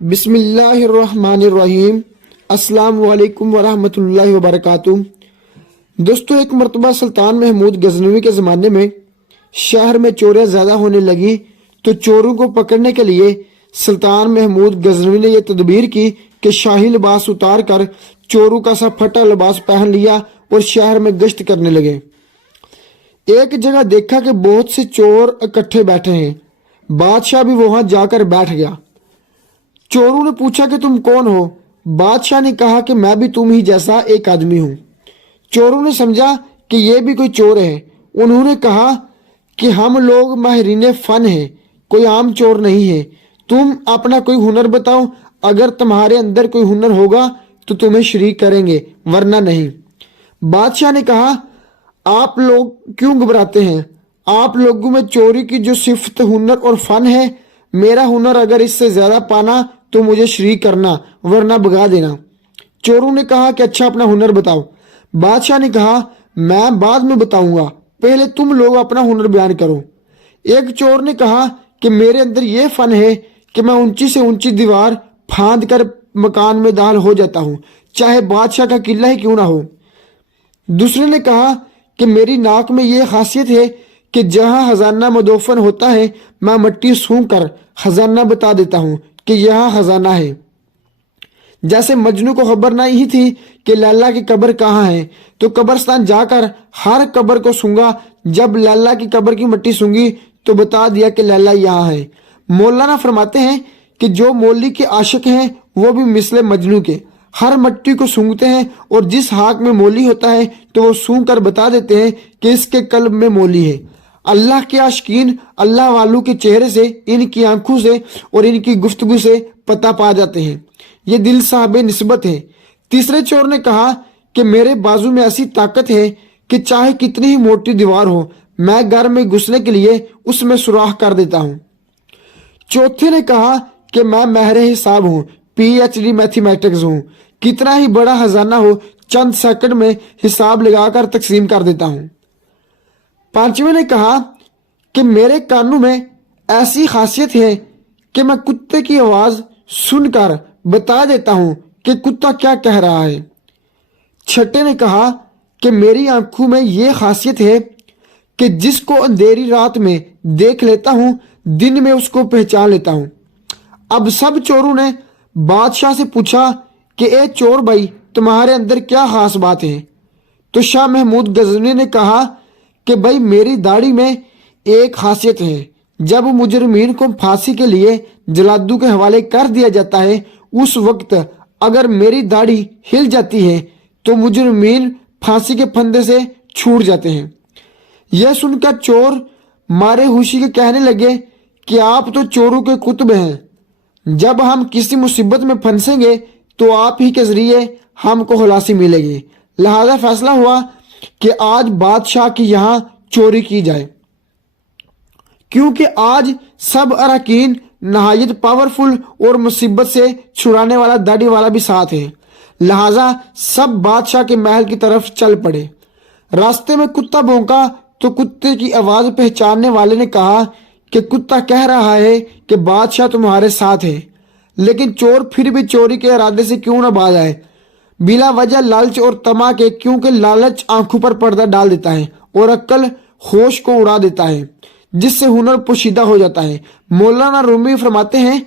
بسم اللہ الرحمن الرحیم۔ السلام علیکم ورحمۃ اللہ وبرکاتہ۔ دوستو، ایک مرتبہ سلطان محمود غزنوی کے زمانے میں شہر میں چوریاں زیادہ ہونے لگی تو چوروں کو پکڑنے کے لیے سلطان محمود غزنوی نے یہ تدبیر کی کہ شاہی لباس اتار کر چوروں کا سا پھٹا لباس پہن لیا اور شہر میں گشت کرنے لگے۔ ایک جگہ دیکھا کہ بہت سے چور اکٹھے بیٹھے ہیں۔ بادشاہ بھی وہاں جا کر بیٹھ گیا۔ چوروں نے پوچھا کہ تم کون ہو؟ بادشاہ نے کہا کہ میں بھی تم ہی جیسا ایک آدمی ہوں۔ چوروں نے سمجھا کہ یہ بھی کوئی چور ہے۔ انہوں نے کہا کہ ہم لوگ ماہرین فن ہیں، کوئی عام چور نہیں ہے۔ تم اپنا کوئی ہنر بتاؤ، اگر تمہارے اندر کوئی ہنر ہوگا تو تمہیں شریک کریں گے، ورنہ نہیں۔ بادشاہ نے کہا، آپ لوگ کیوں گھبراتے ہیں؟ آپ لوگوں میں چوری کی جو صفت، ہنر اور فن ہے، میرا ہنر اگر اس سے زیادہ پانا تو مجھے شریک کرنا، ورنہ بھگا دینا۔ چوروں نے کہا کہ اچھا اپنا ہنر بتاؤ۔ بادشاہ نے کہا، میں بعد میں بتاؤں گا، پہلے تم لوگ اپنا ہنر بیان کرو۔ ایک چور نے کہا کہ میرے اندر یہ فن ہے کہ میں اونچی سے اونچی دیوار پھاند کر مکان میں داخل ہو جاتا ہوں، چاہے بادشاہ کا قلعہ ہی کیوں نہ ہو۔ دوسرے نے کہا کہ میری ناک میں یہ خاصیت ہے کہ جہاں خزانہ مدفون ہوتا ہے میں مٹی سونگھ کر خزانہ بتا دیتا ہوں کہ یہاں خزانہ ہے۔ جیسے مجنو کو خبر نہیں تھی کہ لیلا کی قبر کہاں ہے تو قبرستان جا کر ہر قبر کو سونگا، جب لیلا کی قبر کی مٹی سونگی تو بتا دیا کہ لیلا یہاں ہے۔ مولانا فرماتے ہیں کہ جو مولی کے عاشق ہیں وہ بھی مثل مجنو کے ہر مٹی کو سونگتے ہیں، اور جس ہاک میں مولی ہوتا ہے تو وہ سونگ کر بتا دیتے ہیں کہ اس کے قلب میں مولی ہے۔ اللہ کے عاشقین اللہ والوں کے چہرے سے، ان کی آنکھوں سے اور ان کی گفتگو سے پتہ پا جاتے ہیں۔ یہ دل صاحب نسبت ہے۔ تیسرے چور نے کہا کہ میرے بازو میں ایسی طاقت ہے کہ چاہے کتنی ہی موٹی دیوار ہو، میں گھر میں گھسنے کے لیے اس میں سوراخ کر دیتا ہوں۔ چوتھے نے کہا کہ میں ماہر حساب ہوں، PhD میتھمیٹکس ہوں، کتنا ہی بڑا خزانہ ہو چند سیکنڈ میں حساب لگا کر تقسیم کر دیتا ہوں۔ پانچویں نے کہا کہ میرے کانوں میں ایسی خاصیت ہے کہ میں کتے کی آواز سن کر بتا دیتا ہوں کہ کتا کیا کہہ رہا ہے۔ چھٹے نے کہا کہ میری آنکھوں میں یہ خاصیت ہے کہ جس کو اندھیری رات میں دیکھ لیتا ہوں، دن میں اس کو پہچان لیتا ہوں۔ اب سب چوروں نے بادشاہ سے پوچھا کہ اے چور بھائی، تمہارے اندر کیا خاص بات ہے؟ تو شاہ محمود غزنوی نے کہا کہ بھائی، میری داڑھی میں ایک خاصیت ہے، جب مجرمین کو پھانسی کے لیے جلادو کے حوالے کر دیا جاتا ہے، اس وقت اگر میری داڑھی ہل جاتی ہے تو مجرمین پھانسی کے پھندے سے چھوٹ جاتے ہیں۔ یہ سن کر چور مارے ہوشی کے کہنے لگے کہ آپ تو چوروں کے قطب ہیں، جب ہم کسی مصیبت میں پھنسیں گے تو آپ ہی کے ذریعے ہم کو خلاصی ملے گی، لہذا فیصلہ ہوا کہ آج بادشاہ کی یہاں چوری کی جائے۔ کیونکہ آج سب اراکین نہایت پاورفل اور مصیبت سے چھڑانے والا داڑھی والا بھی ساتھ ہے، لہذا سب بادشاہ کے محل کی طرف چل پڑے۔ راستے میں کتا بھونکا تو کتے کی آواز پہچاننے والے نے کہا کہ کتا کہہ رہا ہے کہ بادشاہ تمہارے ساتھ ہے، لیکن چور پھر بھی چوری کے ارادے سے کیوں نہ باز آئے؟ بلا وجہ لالچ اور طمع کے، کیونکہ لالچ آنکھوں پر پردہ ڈال دیتا ہے اور عقل ہوش کو اڑا دیتا ہے، جس سے ہنر پوشیدہ ہو جاتا ہے۔ مولانا رومی فرماتے ہیں،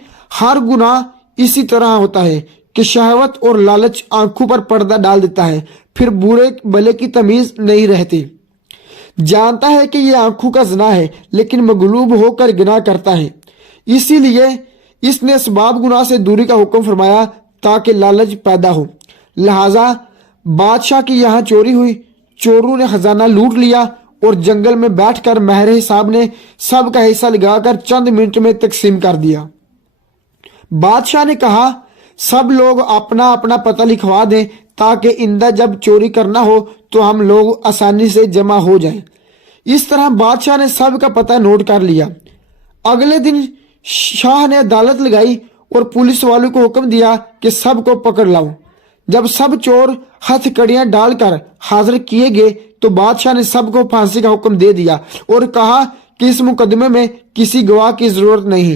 ہر گناہ اسی طرح ہوتا ہے کہ شہوت اور لالچ آنکھوں پر پردہ ڈال دیتا ہے، پھر برے بھلے کی تمیز نہیں رہتی۔ جانتا ہے کہ یہ آنکھوں کا زنا ہے، لیکن مغلوب ہو کر گناہ کرتا ہے۔ اسی لیے اس نے اسباب گناہ سے دوری کا حکم فرمایا تاکہ لالچ پیدا ہو۔ لہذا بادشاہ کی یہاں چوری ہوئی، چوروں نے خزانہ لوٹ لیا اور جنگل میں بیٹھ کر ماہر حساب نے سب کا حصہ لگا کر چند منٹ میں تقسیم کر دیا۔ بادشاہ نے کہا، سب لوگ اپنا اپنا پتہ لکھوا دیں تاکہ آئندہ جب چوری کرنا ہو تو ہم لوگ آسانی سے جمع ہو جائیں۔ اس طرح بادشاہ نے سب کا پتہ نوٹ کر لیا۔ اگلے دن شاہ نے عدالت لگائی اور پولیس والوں کو حکم دیا کہ سب کو پکڑ لاؤ۔ جب سب چور ہتھ کڑیاں ڈال کر حاضر کیے گئے تو بادشاہ نے سب کو پھانسی کا حکم دے دیا اور کہا کہ اس مقدمے میں کسی گواہ کی ضرورت نہیں،